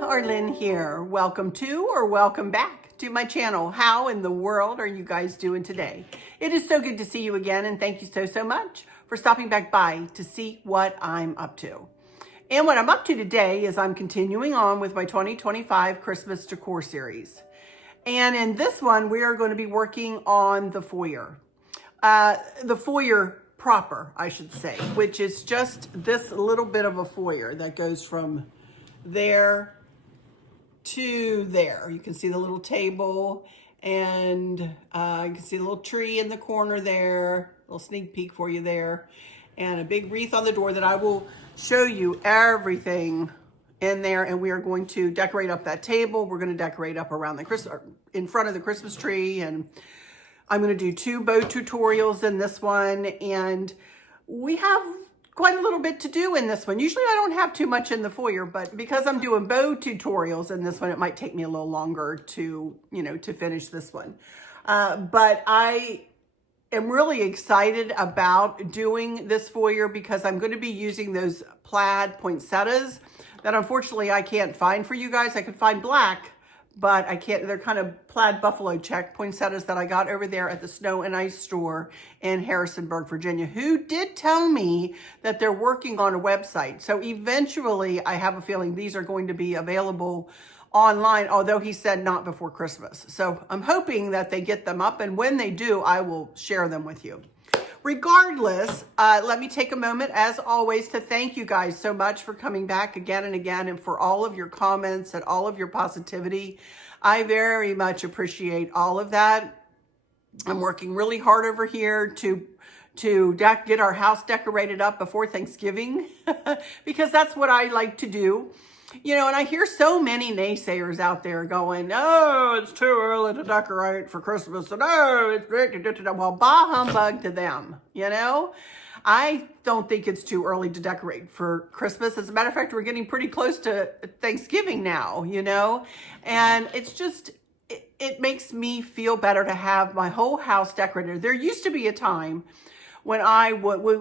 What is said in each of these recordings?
Arlynn here. Welcome to or welcome back to my channel. How in the world are you guys doing today? It is so good to see you again, and thank you so much for stopping back by to see what I'm up to. And what I'm up to today is I'm continuing on with my 2025 Christmas decor series. And in this one, we are going to be working on the foyer. The foyer proper, I should say, which is just this little bit of a foyer that goes from there to there. You can see the little table, and you can see the little tree in the corner there, a little sneak peek for you there, and a big wreath on the door that I will show you everything in there. And we are going to decorate up that table. We're going to decorate up around the in front of the Christmas tree, and I'm going to do 2 bow tutorials in this one, and we have quite a little bit to do in this one. Usually I don't have too much in the foyer, but because I'm doing bow tutorials in this one, it might take me a little longer to, to finish this one. But I am really excited about doing this foyer because I'm going to be using those plaid poinsettias that unfortunately I can't find for you guys. I could find black, but I can't. They're kind of plaid buffalo check poinsettias that I got over there at the Snow and Ice store in Harrisonburg, Virginia, who did tell me that they're working on a website. So eventually I have a feeling these are going to be available online, although he said not before Christmas. So I'm hoping that they get them up, and when they do, I will share them with you. Regardless, let me take a moment, as always, to thank you guys so much for coming back again and again, and for all of your comments and all of your positivity. I very much appreciate all of that. I'm working really hard over here to get our house decorated up before Thanksgiving because that's what I like to do. And I hear so many naysayers out there going, oh, it's too early to decorate for Christmas. And oh, it's well, bah humbug to them, I don't think it's too early to decorate for Christmas. As a matter of fact, we're getting pretty close to Thanksgiving now, and it's just, it makes me feel better to have my whole house decorated. There used to be a time when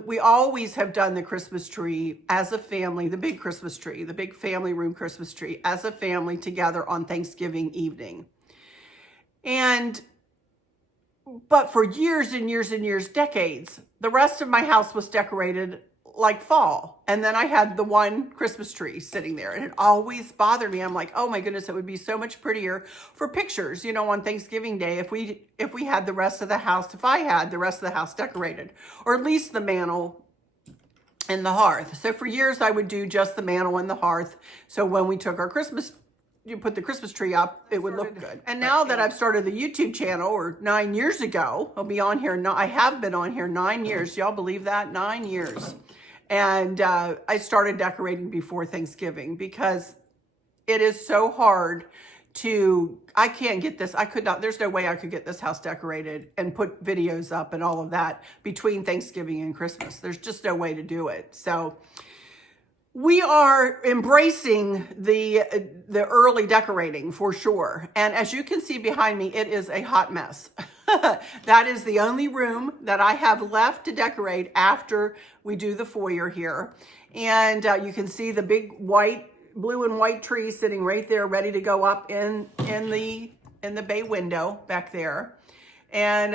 we always have done the Christmas tree as a family, the big Christmas tree, the big family room Christmas tree as a family together on Thanksgiving evening. But for years and years and years, decades, the rest of my house was decorated like fall. And then I had the one Christmas tree sitting there, and it always bothered me. I'm like, oh my goodness, it would be so much prettier for pictures, on Thanksgiving Day if we had the rest of the house, if I had the rest of the house decorated, or at least the mantle and the hearth. So for years I would do just the mantle and the hearth. So when we took our you put the Christmas tree up, it would look good. And now that I've started the YouTube channel, or 9 years ago, I'll be on here. I have been on here 9 years. Y'all believe that? 9 years. And I started decorating before Thanksgiving because it is so hard I can't get this. There's no way I could get this house decorated and put videos up and all of that between Thanksgiving and Christmas. There's just no way to do it. So we are embracing the early decorating for sure. And as you can see behind me, it is a hot mess. That is the only room that I have left to decorate after we do the foyer here. And you can see the big blue and white tree sitting right there, ready to go up in the bay window back there. And,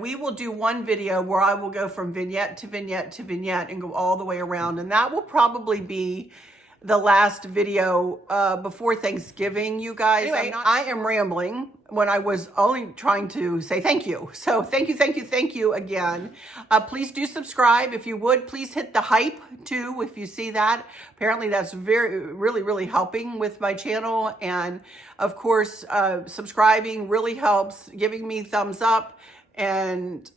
we will do one video where I will go from vignette to vignette to vignette and go all the way around. And that will probably be the last video before Thanksgiving, you guys. Anyway, I am rambling when I was only trying to say thank you. So thank you again. Please do subscribe if you would. Please hit the hype too if you see that. Apparently that's really helping with my channel. And of course, subscribing really helps, giving me thumbs up and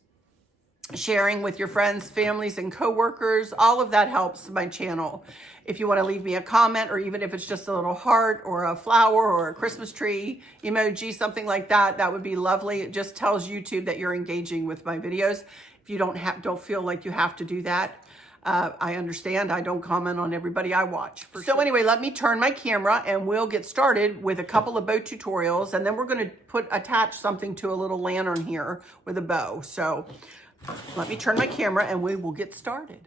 sharing with your friends, families, and coworkers. All of that helps my channel. If you want to leave me a comment, or even if it's just a little heart or a flower or a Christmas tree emoji, something like that, that would be lovely. It just tells YouTube that you're engaging with my videos. If you don't feel like you have to do that, I understand. I don't comment on everybody I watch. So anyway, let me turn my camera and we'll get started with a couple of bow tutorials, and then we're going to attach something to a little lantern here with a bow. So let me turn my camera and we will get started.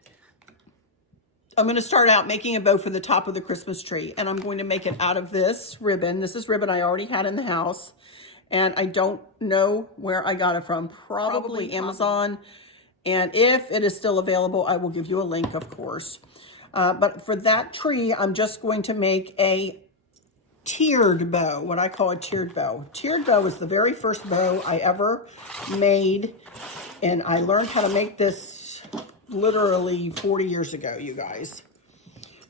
I'm going to start out making a bow for the top of the Christmas tree, and I'm going to make it out of this ribbon. This is ribbon I already had in the house, and I don't know where I got it from. Probably Amazon, and if it is still available, I will give you a link, of course. But for that tree, I'm just going to make a tiered bow, what I call a tiered bow. Tiered bow is the very first bow I ever made, and I learned how to make this literally 40 years ago, you guys.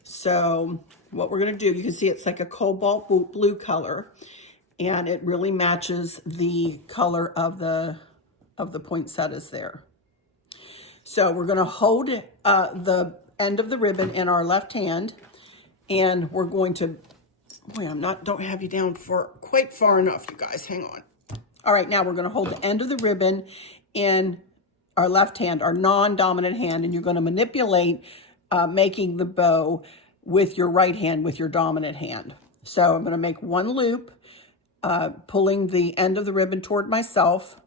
So what we're going to do, you can see it's like a cobalt blue color, and it really matches the color of the poinsettias there. So we're going to hold the end of the ribbon in our left hand, and we're going to, boy, don't have you down for quite far enough, you guys. Hang on. All right, now we're going to hold the end of the ribbon in our left hand, our non-dominant hand, and you're going to manipulate making the bow with your right hand, with your dominant hand. So I'm going to make one loop, pulling the end of the ribbon toward myself,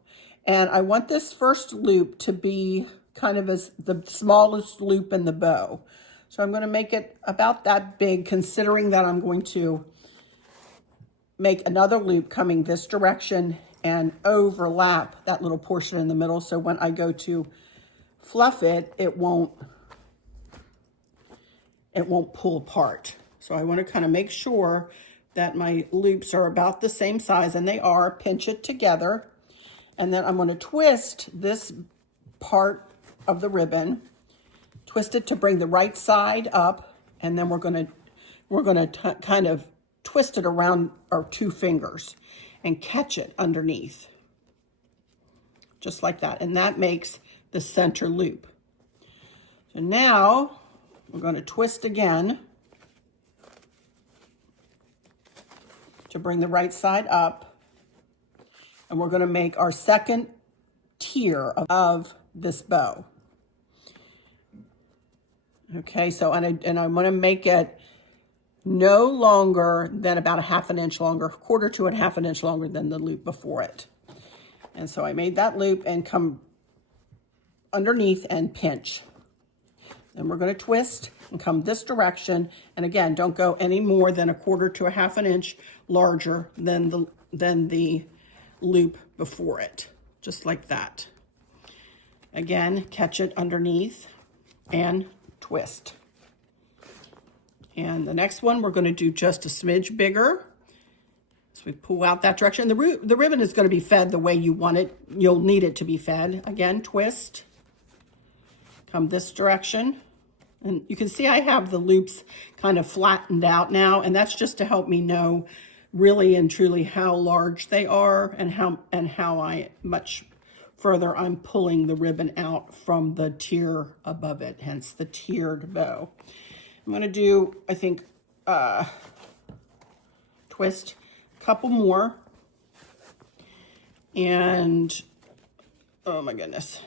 and I want this first loop to be kind of as the smallest loop in the bow. So I'm going to make it about that big, considering that I'm going to make another loop coming this direction and overlap that little portion in the middle. So when I go to fluff it, it won't pull apart. So I want to kind of make sure that my loops are about the same size, and they are. Pinch it together. And then I'm going to twist this part of the ribbon, twist it to bring the right side up, and then we're going to kind of twist it around our two fingers and catch it underneath, just like that. And that makes the center loop. So now we're going to twist again to bring the right side up, and we're going to make our second tier of this bow. Okay, so and I want to make it no longer than about a half an inch longer, quarter to a half an inch longer than the loop before it. And so I made that loop and come underneath and pinch. Then we're going to twist and come this direction. And again, don't go any more than a quarter to a half an inch larger than the loop before it, just like that. Again, catch it underneath and twist. And the next one, we're going to do just a smidge bigger. So we pull out that direction. The ribbon is going to be fed the way you want it. You'll need it to be fed. Again, twist. Come this direction. And you can see I have the loops kind of flattened out now, and that's just to help me know really and truly how large they are and how much further I'm pulling the ribbon out from the tier above it, hence the tiered bow. I'm going to do, I think, twist a couple more. And, oh my goodness.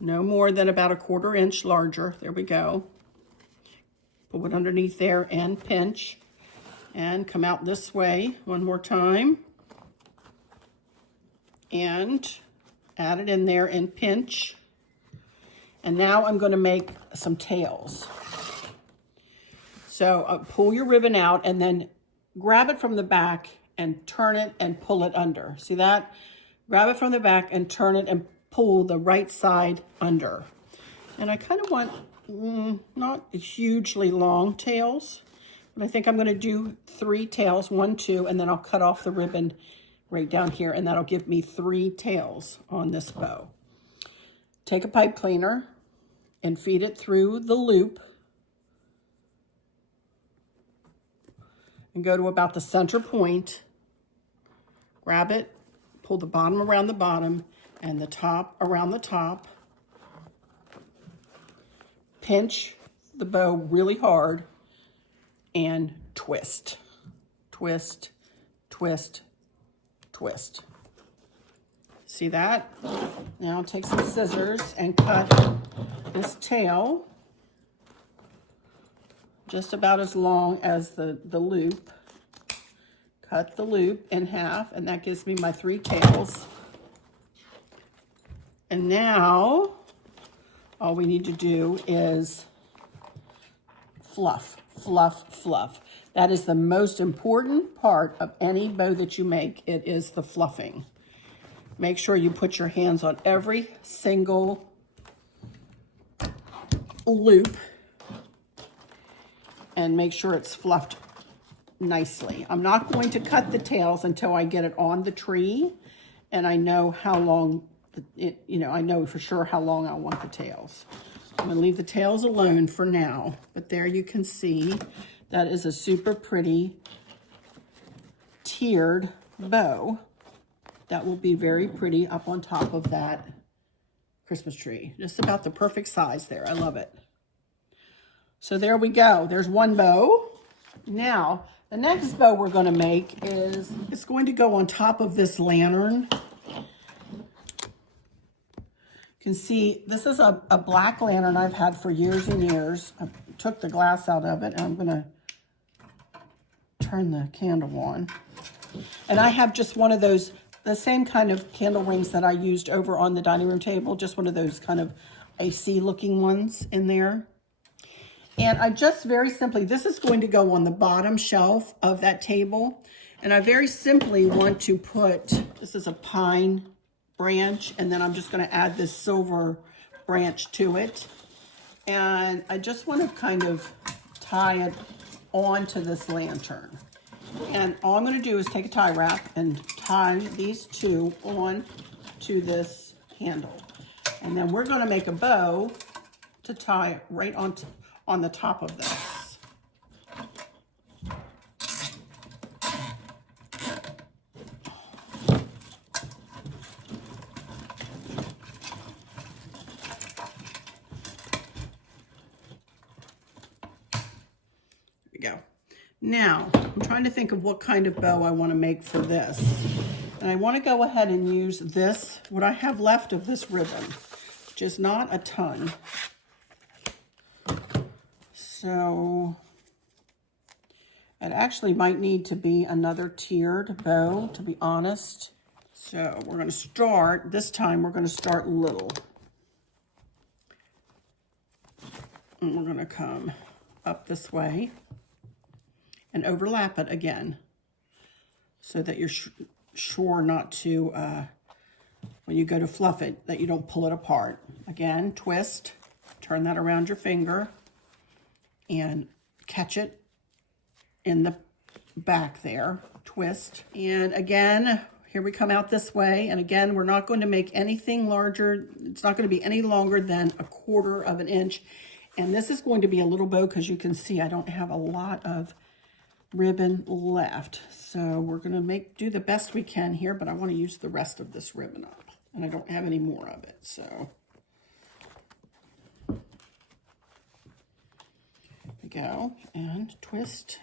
No more than about a quarter inch larger. There we go. Pull it underneath there and pinch. And come out this way one more time. And add it in there and pinch. And now I'm going to make some tails. So pull your ribbon out and then grab it from the back and turn it and pull it under. See that? Grab it from the back and turn it and pull the right side under. And I kind of want not hugely long tails, but I think I'm going to do 3 tails, 1, 2, and then I'll cut off the ribbon right down here, and that'll give me 3 tails on this bow. Take a pipe cleaner and feed it through the loop and go to about the center point. Grab it, pull the bottom around the bottom and the top around the top. Pinch the bow really hard and twist, twist, twist, twist. See that? Now take some scissors and cut this tail just about as long as the loop. Cut the loop in half, and that gives me my 3 tails. And now all we need to do is fluff, fluff, fluff. That is the most important part of any bow that you make. It is the fluffing. Make sure you put your hands on every single loop and make sure it's fluffed nicely. I'm not going to cut the tails until I get it on the tree and I know how long I know for sure how long I want the tails. I'm going to leave the tails alone for now, but there you can see that is a super pretty tiered bow that will be very pretty up on top of that Christmas tree. Just about the perfect size there. I love it. So there we go. There's one bow. Now, the next bow we're going to make is, it's going to go on top of this lantern. You can see this is a black lantern I've had for years and years. I took the glass out of it and I'm going to turn the candle on. And I have just one of those, the same kind of candle rings that I used over on the dining room table, just one of those kind of AC looking ones in there. And I just very simply, this is going to go on the bottom shelf of that table. And I very simply want to put, this is a pine branch, and then I'm just going to add this silver branch to it. And I just want to kind of tie it onto this lantern. And all I'm going to do is take a tie wrap and tie these two on to this handle. And then we're going to make a bow to tie right on the top of this. Go. Now, I'm trying to think of what kind of bow I want to make for this. And I want to go ahead and use this, what I have left of this ribbon, which is not a ton. So, it actually might need to be another tiered bow, to be honest. So, we're going to start, this time we're going to start little. And we're going to come up this way and overlap it again so that you're sure not to, when you go to fluff it, that you don't pull it apart. Again, twist, turn that around your finger and catch it in the back there, twist. And again, here we come out this way. And again, we're not going to make anything larger. It's not going to be any longer than 1/4 of an inch. And this is going to be a little bow because you can see I don't have a lot of ribbon left. So we're going to do the best we can here, but I want to use the rest of this ribbon up. And I don't have any more of it, so. There we go, and twist.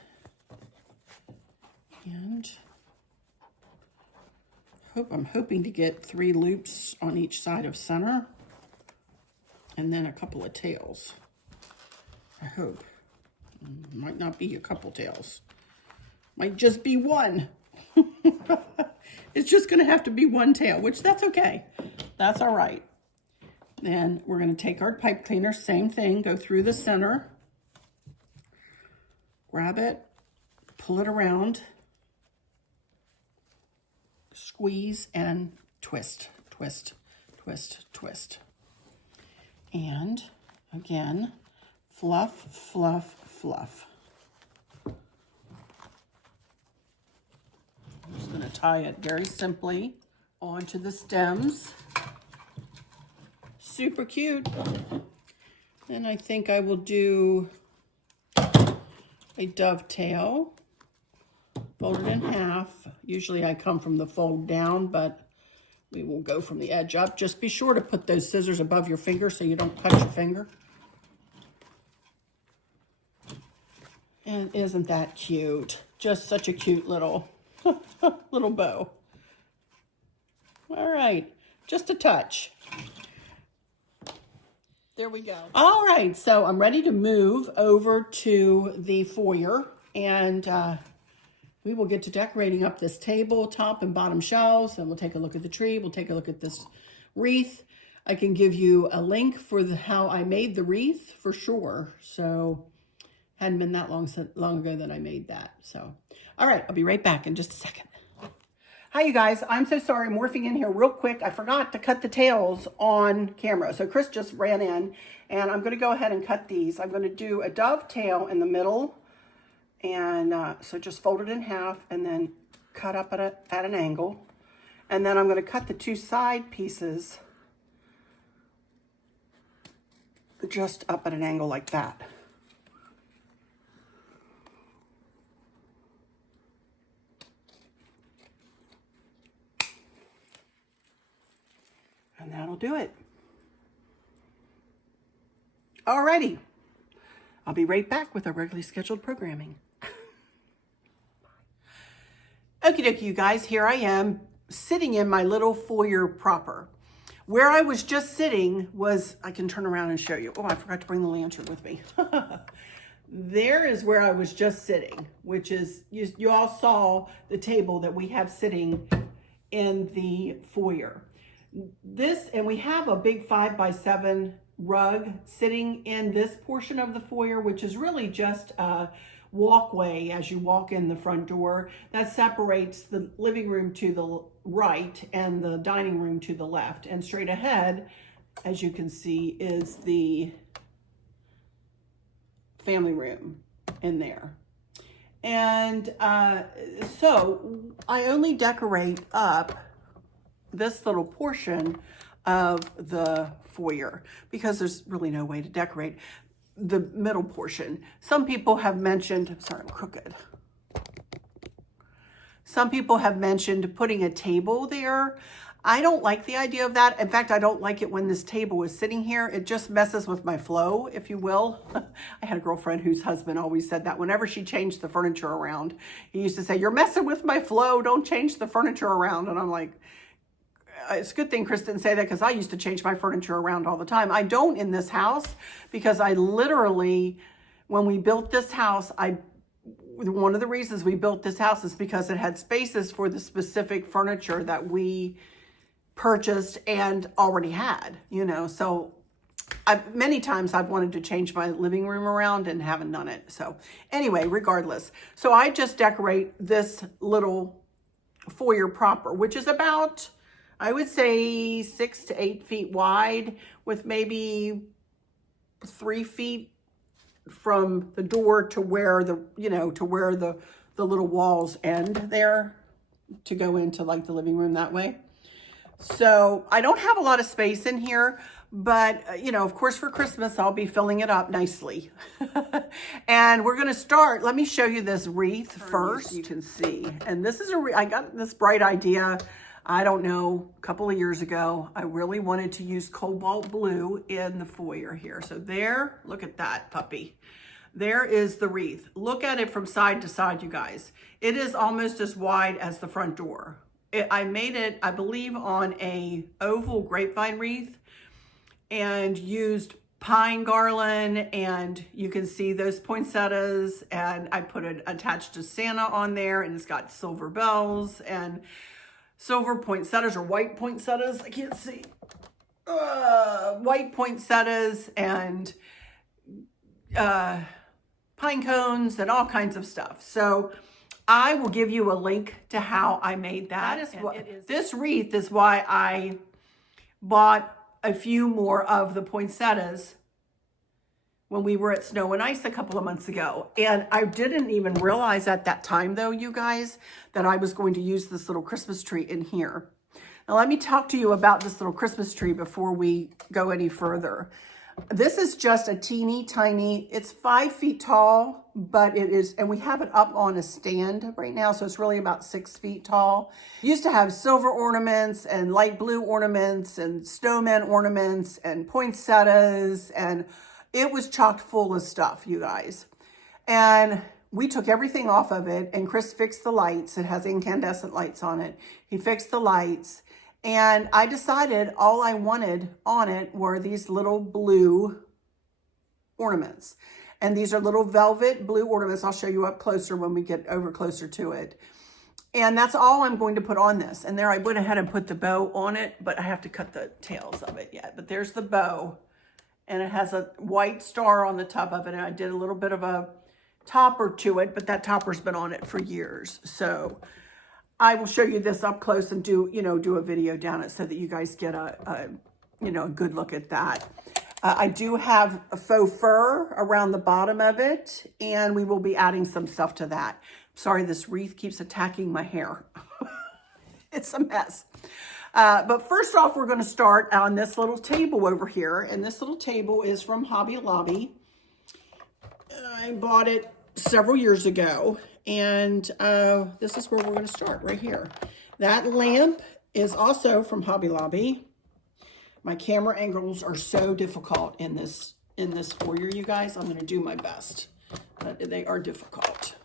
And I'm hoping to get 3 loops on each side of center. And then a couple of tails. I hope. Might not be a couple tails. Might just be one. It's just going to have to be one tail, which that's okay. That's all right. Then we're going to take our pipe cleaner, same thing, go through the center, grab it, pull it around, squeeze and twist, twist, twist, twist. And again, fluff, fluff, fluff. I'm just going to tie it very simply onto the stems. Super cute. Then I think I will do a dovetail. Fold it in half. Usually I come from the fold down, but we will go from the edge up. Just be sure to put those scissors above your finger so you don't cut your finger. And isn't that cute? Just such a cute little little bow. All right, just a touch. There we go. All right, so I'm ready to move over to the foyer, and we will get to decorating up this table, top and bottom shelves, and we'll take a look at the tree. We'll take a look at this wreath. I can give you a link for how I made the wreath for sure. So Hadn't been that long ago that I made that. So, all right, I'll be right back in just a second. Hi, you guys. I'm so sorry. I'm morphing in here real quick. I forgot to cut the tails on camera. So Chris just ran in, and I'm going to go ahead and cut these. I'm going to do a dovetail in the middle, and so just fold it in half and then cut up at an angle. And then I'm going to cut the two side pieces just up at an angle like that. And that'll do it. Alrighty. I'll be right back with our regularly scheduled programming. Okie dokie, you guys, here I am sitting in my little foyer proper. Where I was just sitting was, I can turn around and show you. Oh, I forgot to bring the lantern with me. There is where I was just sitting, which is, you all saw the table that we have sitting in the foyer. And we have a big 5x7 rug sitting in this portion of the foyer, which is really just a walkway as you walk in the front door that separates the living room to the right and the dining room to the left. And straight ahead, as you can see, is the family room in there. And so I only decorate up this little portion of the foyer because there's really no way to decorate the middle portion. Some people have mentioned, sorry, I'm crooked. Some people have mentioned putting a table there. I don't like the idea of that. In fact, I don't like it when this table is sitting here. It just messes with my flow, if you will. I had a girlfriend whose husband always said that whenever she changed the furniture around, he used to say, "You're messing with my flow. Don't change the furniture around." And I'm like, it's a good thing Chris didn't say that because I used to change my furniture around all the time. I don't in this house because I literally, when we built this house, one of the reasons we built this house is because it had spaces for the specific furniture that we purchased and already had, you know. So many times I've wanted to change my living room around and haven't done it. So anyway, regardless. So I just decorate this little foyer proper, which is about, I would say 6 to 8 feet wide with maybe 3 feet from the door to where the, you know, to where the little walls end there to go into like the living room that way. So I don't have a lot of space in here, but you know, of course for Christmas, I'll be filling it up nicely. And we're going to start, let me show you this wreath first. You can see, and this is I got this bright idea. I don't know, a couple of years ago, I really wanted to use cobalt blue in the foyer here. So there, look at that puppy. There is the wreath. Look at it from side to side, you guys. It is almost as wide as the front door. I made it, I believe, on a oval grapevine wreath and used pine garland, and you can see those poinsettias, and I put it attached to Santa on there, and it's got silver bells and silver poinsettias or white poinsettias. I can't see. White poinsettias and pine cones and all kinds of stuff. So I will give you a link to how I made that. This wreath is why I bought a few more of the poinsettias when we were at Snow and Ice a couple of months ago. And I didn't even realize at that time, though, you guys, that I was going to use this little Christmas tree in here. Now, let me talk to you about this little Christmas tree before we go any further. This is just a teeny tiny, it's 5 feet tall, but it is, and we have it up on a stand right now, so it's really about 6 feet tall. It used to have silver ornaments and light blue ornaments and snowman ornaments and poinsettias, and it was chock full of stuff, you guys. And we took everything off of it, and Chris fixed the lights. It has incandescent lights on it. He fixed the lights. And I decided all I wanted on it were these little blue ornaments. And these are little velvet blue ornaments. I'll show you up closer when we get over closer to it. And that's all I'm going to put on this. And there I went ahead and put the bow on it, but I have to cut the tails of it yet. But there's the bow. And it has a white star on the top of it. And I did a little bit of a topper to it, but that topper's been on it for years. So I will show you this up close and do a video down it so that you guys get a good look at that. I do have a faux fur around the bottom of it, and we will be adding some stuff to that. Sorry, this wreath keeps attacking my hair. It's a mess. But first off, we're going to start on this little table over here. And this little table is from Hobby Lobby. I bought it several years ago. And this is where we're going to start, right here. That lamp is also from Hobby Lobby. My camera angles are so difficult in this foyer, you guys. I'm going to do my best. But they are difficult.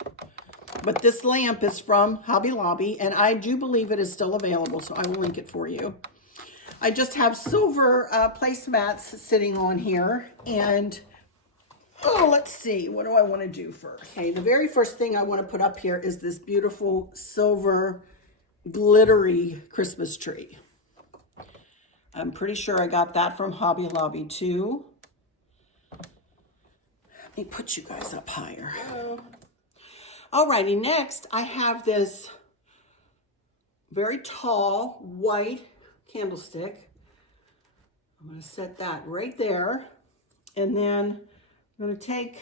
But this lamp is from Hobby Lobby, and I do believe it is still available, so I will link it for you. I just have silver placemats sitting on here, and let's see, what do I want to do first? Okay, the very first thing I want to put up here is this beautiful silver glittery Christmas tree. I'm pretty sure I got that from Hobby Lobby too. Let me put you guys up higher. Alrighty, next I have this very tall white candlestick. I'm going to set that right there. And then I'm going to take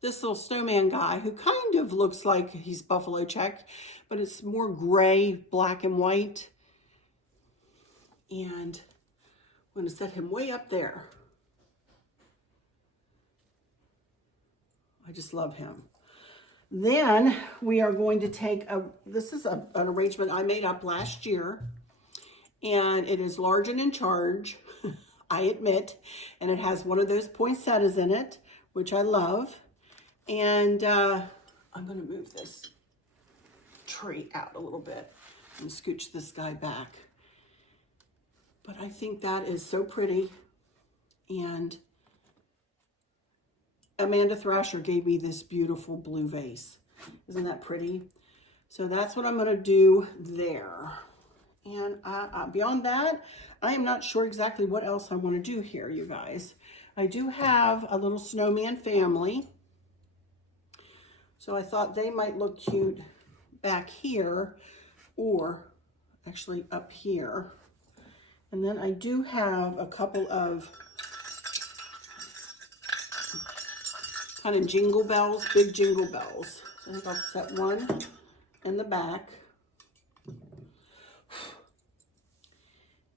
this little snowman guy who kind of looks like he's buffalo checked, but it's more gray, black and white. And I'm going to set him way up there. I just love him. Then we are going to take this is an arrangement I made up last year, and it is large and in charge, I admit, and it has one of those poinsettias in it, which I love. And I'm going to move this tree out a little bit and scooch this guy back. But I think that is so pretty, and Amanda Thrasher gave me this beautiful blue vase. Isn't that pretty? So that's what I'm going to do there. And beyond that, I am not sure exactly what else I want to do here, you guys. I do have a little snowman family. So I thought they might look cute back here, or actually up here. And then I do have a couple of kind of jingle bells, big jingle bells. So I think I'll set one in the back.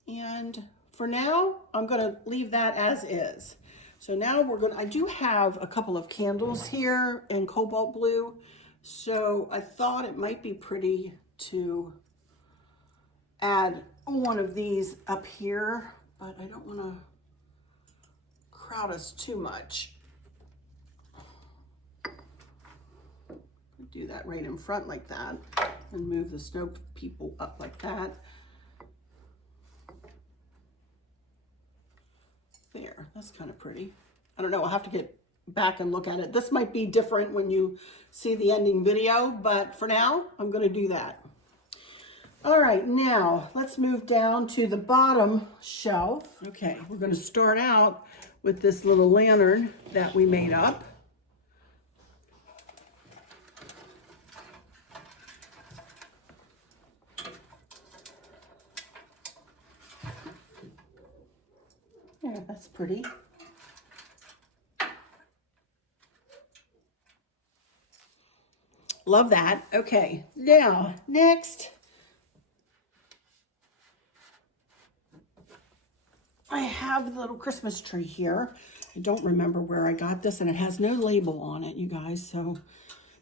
And for now, I'm going to leave that as is. So now I do have a couple of candles here in cobalt blue. So I thought it might be pretty to add one of these up here, but I don't want to crowd us too much. Do that right in front like that, and move the snow people up like that. There, that's kind of pretty. I don't know, I'll have to get back and look at it. This might be different when you see the ending video, but for now, I'm going to do that. All right, now let's move down to the bottom shelf. Okay, we're going to start out with this little lantern that we made up. Yeah, that's pretty. Love that. Okay, now next I have the little Christmas tree here. I don't remember where I got this, and it has no label on it, you guys, so,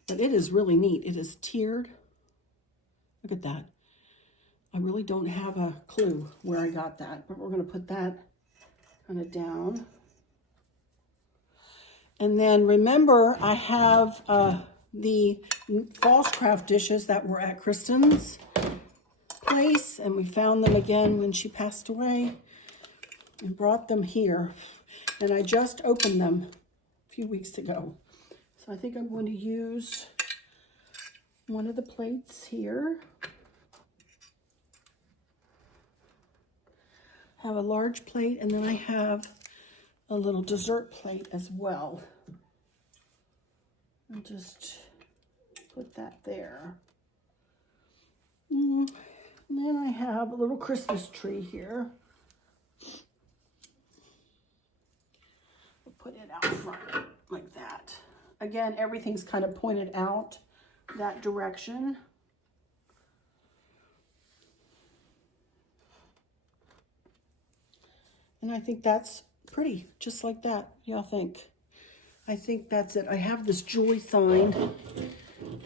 but it is really neat. It is tiered. Look at that. I really don't have a clue where I got that, but we're going to put that kind of down. And then remember, I have the false craft dishes that were at Kristen's place, and we found them again when she passed away and brought them here. And I just opened them a few weeks ago. So I think I'm going to use one of the plates here. Have a large plate, and then I have a little dessert plate as well. And just put that there. And then I have a little Christmas tree here. I'll put it out front like that. Again, everything's kind of pointed out that direction. And I think that's pretty, just like that. Y'all think? I think that's it. I have this joy sign,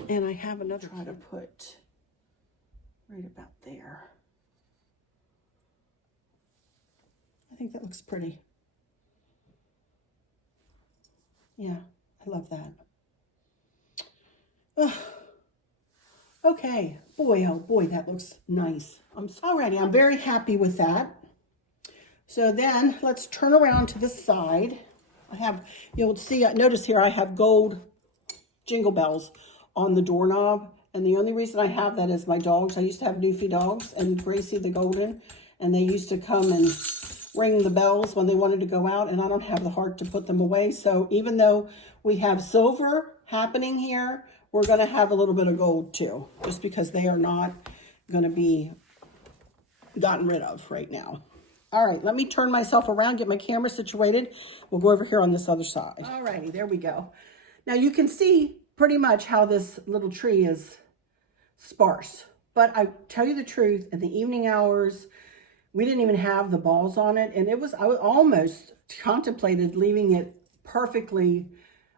and I have another try to put right about there. I think that looks pretty. Yeah, I love that. Ugh. Okay, boy, oh boy, that looks nice. Alrighty, I'm very happy with that. So then let's turn around to this side. I have, you'll see, notice here I have gold jingle bells on the doorknob. And the only reason I have that is my dogs. I used to have Newfie dogs and Gracie the Golden. And they used to come and ring the bells when they wanted to go out. And I don't have the heart to put them away. So even though we have silver happening here, we're going to have a little bit of gold too. Just because they are not going to be gotten rid of right now. All right, let me turn myself around, get my camera situated. We'll go over here on this other side. All righty, there we go. Now you can see pretty much how this little tree is sparse. But I tell you the truth, in the evening hours, we didn't even have the balls on it. And I almost contemplated leaving it perfectly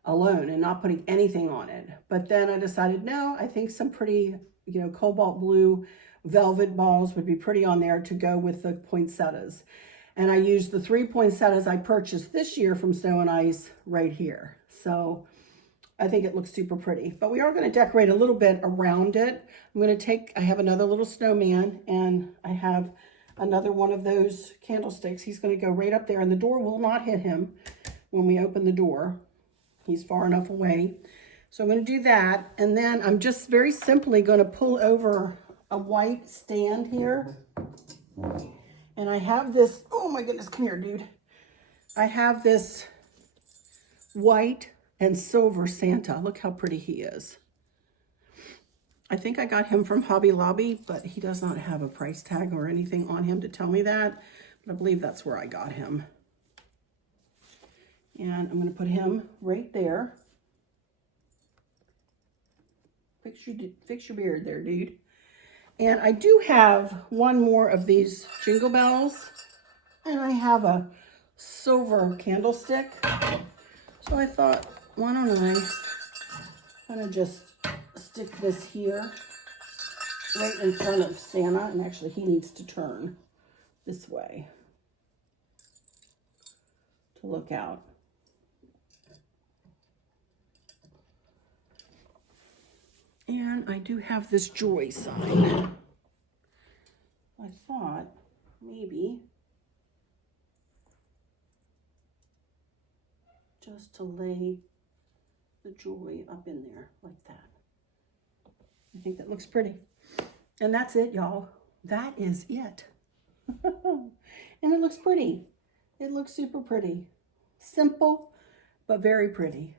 alone and not putting anything on it. But then I decided, no, I think some pretty, cobalt blue velvet balls would be pretty on there to go with the poinsettias. And I used the 3 poinsettias I purchased this year from Snow and Ice right here. So I think it looks super pretty. But we are going to decorate a little bit around it. I have another little snowman, and I have another one of those candlesticks. He's going to go right up there, and the door will not hit him when we open the door. He's far enough away. So I'm going to do that. And then I'm just very simply going to pull over a white stand here. And I have this, oh my goodness, come here, dude. I have this white and silver Santa. Look how pretty he is. I think I got him from Hobby Lobby, but he does not have a price tag or anything on him to tell me that. But I believe that's where I got him. And I'm going to put him right there. Fix your beard there, dude. And I do have one more of these jingle bells. And I have a silver candlestick. So I thought, why don't I kind of just stick this here right in front of Santa. And actually, he needs to turn this way to look out. And I do have this joy sign. I thought maybe just to lay the joy up in there like that. I think that looks pretty. And that's it, y'all. That is it. And it looks pretty. It looks super pretty. Simple, but very pretty.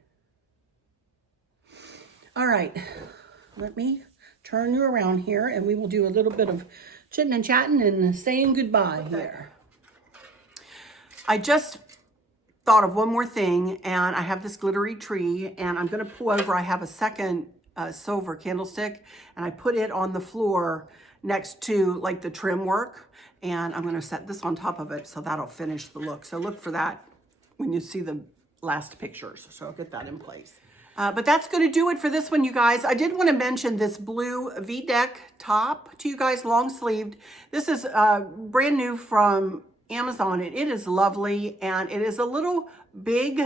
All right. Let me turn you around here, and we will do a little bit of chitting and chatting and saying goodbye here. I just thought of one more thing, and I have this glittery tree, and I'm going to pull over. I have a second silver candlestick, and I put it on the floor next to like the trim work, and I'm going to set this on top of it, so that'll finish the look. So look for that when you see the last pictures. So I'll get that in place. But that's going to do it for this one, you guys. I did want to mention this blue V-deck top to you guys, long sleeved. This is brand new from Amazon. It is lovely, and it is a little big.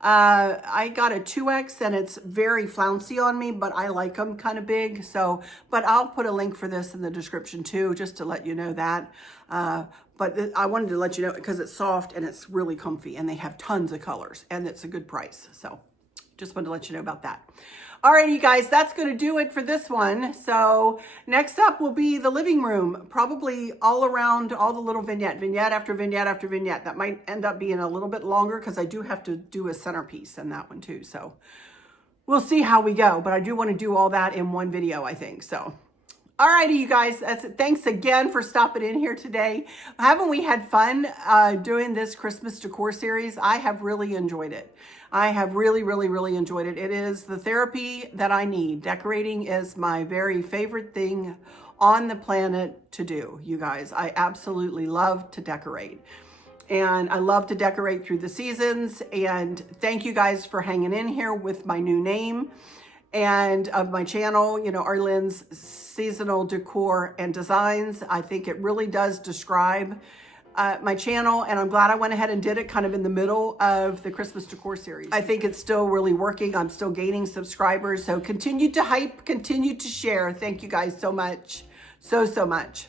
I got a 2X, and it's very flouncy on me, but I like them kind of big. So, but I'll put a link for this in the description too, just to let you know that. But I wanted to let you know because it's soft and it's really comfy, and they have tons of colors, and it's a good price. So just wanted to let you know about that. All right, you guys, that's going to do it for this one. So next up will be the living room, probably all around all the little vignette after vignette after vignette. That might end up being a little bit longer because I do have to do a centerpiece in that one too. So we'll see how we go, but I do want to do all that in one video, I think. So, alrighty, you guys, that's it. Thanks again for stopping in here today. Haven't we had fun doing this Christmas decor series? I have really enjoyed it. I have really, really, really enjoyed it. It is the therapy that I need. Decorating is my very favorite thing on the planet to do, you guys. I absolutely love to decorate. And I love to decorate through the seasons. And thank you guys for hanging in here with my new name and of my channel, you know, Arlynn's Seasonal Decor and Designs. I think it really does describe my channel, and I'm glad I went ahead and did it kind of in the middle of the Christmas decor series. I think it's still really working. I'm still gaining subscribers, so continue to hype, continue to share. Thank you guys so much, so much.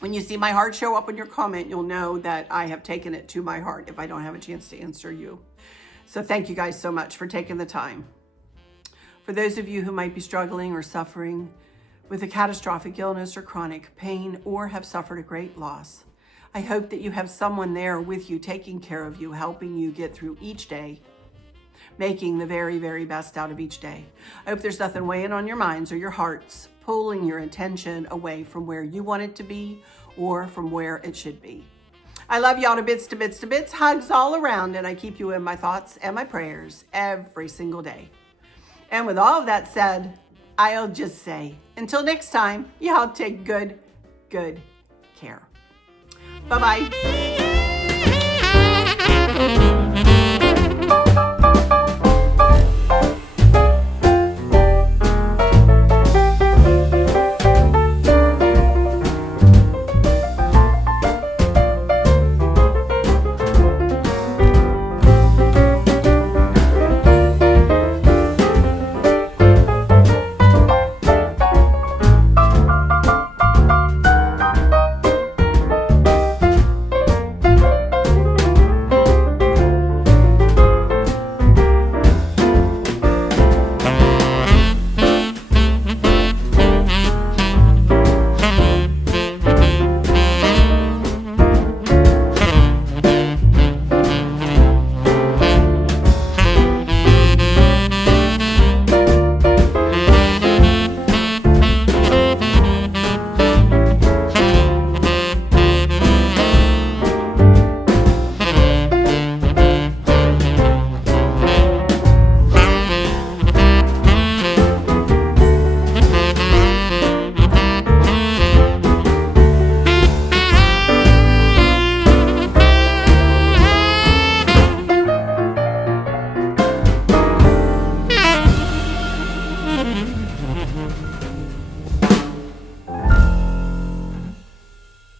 When you see my heart show up in your comment, you'll know that I have taken it to my heart if I don't have a chance to answer you. So thank you guys so much for taking the time. For those of you who might be struggling or suffering with a catastrophic illness or chronic pain, or have suffered a great loss, I hope that you have someone there with you, taking care of you, helping you get through each day, making the very, very best out of each day. I hope there's nothing weighing on your minds or your hearts, pulling your attention away from where you want it to be or from where it should be. I love y'all to bits, to bits, to bits. Hugs all around, and I keep you in my thoughts and my prayers every single day. And with all of that said, I'll just say, until next time, y'all take good care. Bye-bye.